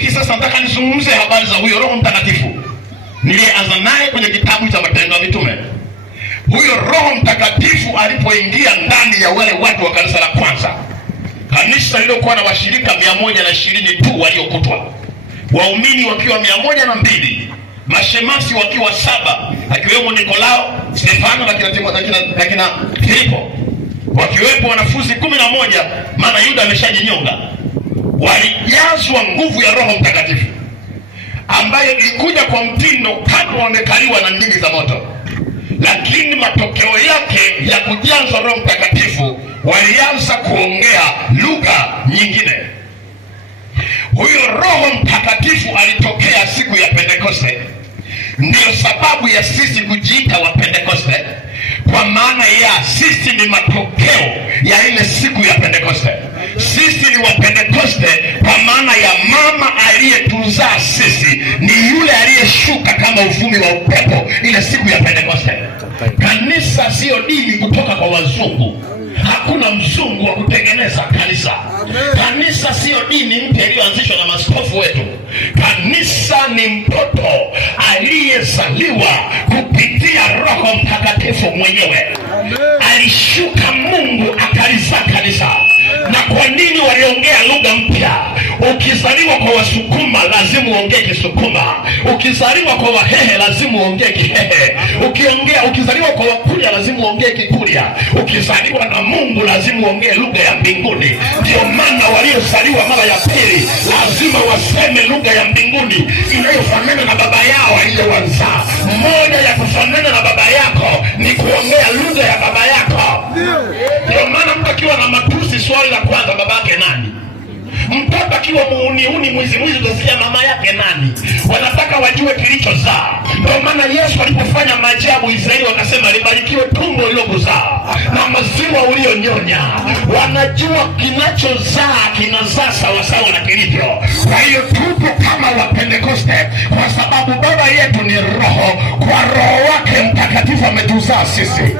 Sasa nataka nizungumze habari za huyo Roho Mtakatifu niliyeanza naye kwenye kitabu cha Matendo ya Mitume. Huyo Roho Mtakatifu alipoingia ndani ya wale watu wa kanisa la kwanza, kanisa lililokuwa na washirika 120 tu waliokutwa, waumini wakiwa 102, mashemasi wakiwa 7, akiwemo Nikolao, Stefano na kina Filipo, wakiwepo wanafunzi 11, maana Yuda ameshajinyonga. Walijazwa nguvu ya Roho Mtakatifu ambayo ilikuja kwa mtindo kama wamekaliwa na ndimi za moto. Lakini matokeo yake ya kujazwa Roho Mtakatifu, walianza kuongea lugha nyingine. Huyo Roho Mtakatifu alitokea siku ya Pentekoste. Ndiyo sababu ya sisi kujiita wa Pentekoste, kwa maana ya sisi ni matokeo ya ile siku ya Pentekoste. Sisi ni wa Pentekoste kwa maana ya mama aliyetuzaa sisi ni yule aliyeshuka kama uvumi wa upepo ile siku ya Pentekoste. Kanisa sio dini kutoka kwa wazungu. Hakuna mzungu wa kutengeneza kanisa. Kanisa sio dini mpya iliyoanzishwa na maaskofu wetu. Kanisa ni mtoto aliyezaliwa kupitia Roho Mtakatifu mwenyewe. Alishuka Mungu akalizaa kanisa. Na kwa nini waliongea lugha mpya? Ukizaliwa kwa Wasukuma lazima uongee Kisukuma. Ukizaliwa kwa Wahehe lazima uongee Kihehe. Ukizaliwa kwa Wakuria lazima uongee Kikuria. Ukizaliwa na Mungu lazima uongee lugha ya mbinguni. Ndio maana waliozaliwa mara ya pili lazima waseme lugha ya mbinguni inayofanana na baba yao aliyewazaa. Moja ya kufanana na baba yako ni kuongea lugha ya baba yako. Ndio maana mtu akiwa na matusi, swali la kwanza, baba yake nani? Mtoto akiwa muuni mwizi utasikia mama yake nani? Wanataka wajue kilichozaa. Ndio maana Yesu alipofanya maajabu, Israeli wakasema libarikiwe tumbo lililokuzaa na maziwa ulionyonya. Wanajua kinachozaa kinazaa sawasawa na kilivyo. Kwa hiyo tupo kama wa Pentekoste kwa sababu baba yetu ni Roho. Kwa Roho wake Mtakatifu ametuzaa sisi.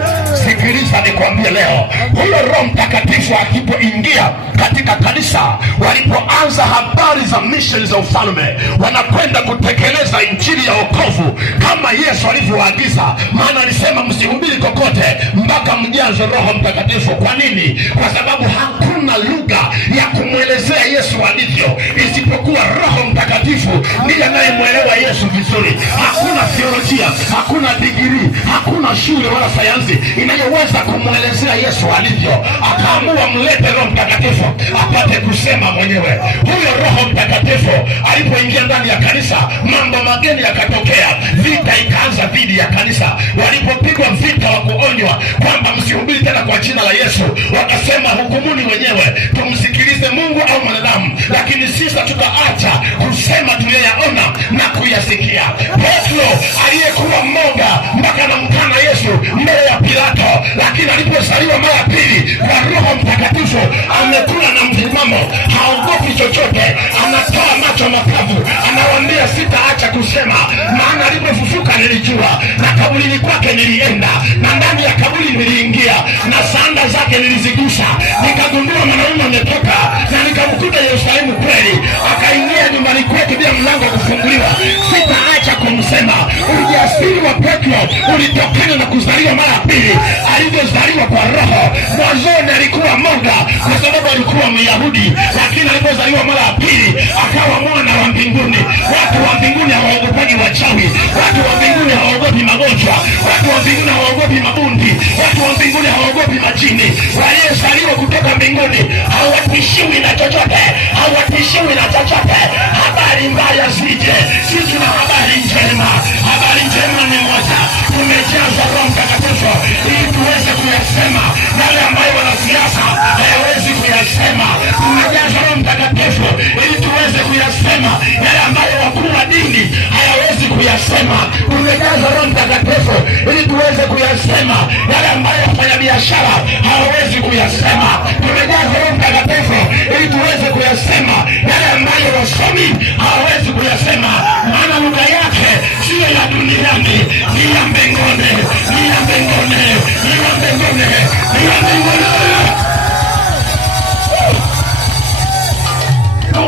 Sikiliza nikwambie leo, huyo Roho Mtakatifu akipoingia katika kanisa, walipoanza habari za mission za ufalme, wanakwenda kutekeleza injili ya wokovu kama Yesu alivyoagiza. Maana alisema msihubiri kokote mpaka mjazwe Roho Mtakatifu. Kwa nini? Kwa sababu hakuna lugha ya kumwelezea Yesu alivyo isipokuwa Roho Mtakatifu ndiye anayemwelewa Yesu vizuri. Hakuna theolojia, hakuna degree, hakuna shule wala sayansi inayoweza kumwelezea Yesu alivyo. Akaamua mlete Roho Mtakatifu apate kusema mwenyewe. Huyo Roho Mtakatifu alipoingia ndani ya kanisa, mambo mageni yakatokea. Vita ikaanza dhidi ya kanisa. Walipopigwa vita wa kuonywa kwamba msihubiri tena kwa jina la Yesu, wakasema hukumuni wenyewe, tumsikilize Mungu au mwanadamu, lakini sisi tutaacha kusema tuliyoyaona na kuyasikia. Petro aliyekuwa mmoja mpaka anamkana Yesu mbele ya Pilato, lakini alipozaliwa mara pili kwa Roho Mtakatifu amekula na msimamo, haogopi chochote, anatoa macho makavu, anawaambia sitaacha kusema, maana alipofufuka nilijua, na kaburini kwake nilienda, na ndani ya kaburi niliingia, na sanda zake nilizigusa, nikagundua mwanaume ametoka, na nikamkuta Yerusalemu kweli, akaingia nyumbani kwetu bila mlango kufunguliwa. Sitaacha kumsema. Ujasiri wa Petro ulitokana na kuzaliwa mara pili. Alivyozaliwa kwa Roho, mwanzoni alikuwa moga kwa sababu alikuwa Myahudi, lakini alipozaliwa mara pili akawa mwana wa mbinguni. Watu wa mbinguni hawaogopi wachawi, watu wa mbinguni hawaogopi magonjwa, watu wa mbinguni hawaogopi mabundi, watu wa mbinguni hawaogopi majini. Waliozaliwa kutoka mbinguni hawatishiwi na chochote, hawatishiwi na chochote. Habari mbaya zije, sisi tuna habari njema. Habari njema ni moja, tumejazwa Roho Mtakatifu ili tuweze kuyasema yale ambayo wanasiasa hayawezi kuyasema. Tumejazwa Roho Mtakatifu ili tuweze kuyasema yale ambayo wakuu wa dini hayawezi kuyasema. Tumejazwa Roho Mtakatifu ili tuweze kuyasema yale ambayo wafanyabiashara hawawezi kuyasema. Tumejazwa Roho Mtakatifu ili tuweze kuyasema yale ambayo wasomi hawawezi kuyasema, maana lugha yake sio ya duniani, ni ya mbinguni, ni ya mbinguni, ni ya mbinguni, ni ya mbinguni.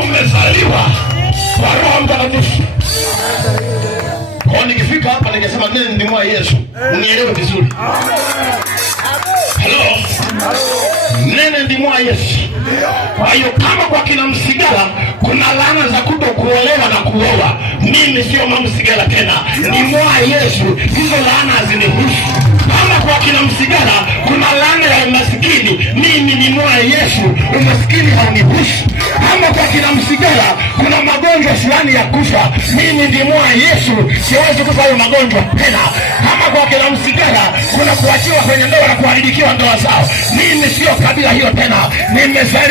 Umezaliwa mwa Yesu. Unielewe vizuri. Hello. Nene ndi mwa Yesu. Kwa hiyo kama kwa kina Msigala kuna laana za kutokuolewa na kuoa, mimi sio mama Msigala tena, ni mwa Yesu. Hizo laana hazinihusu. Kama kwa kina Msigala kuna laana ya maskini, mimi ni mwa Yesu. Umaskini haunihusu. Kama kwa kina Msigala kuna magonjwa fulani ya kufa, mimi ni mwa Yesu. Siwezi kufa hayo magonjwa tena. Kama kwa kina Msigala kuna kuachiwa kwenye ndoa na kuharibikiwa ndoa zao, mimi sio kabila hiyo tena. Nimezaliwa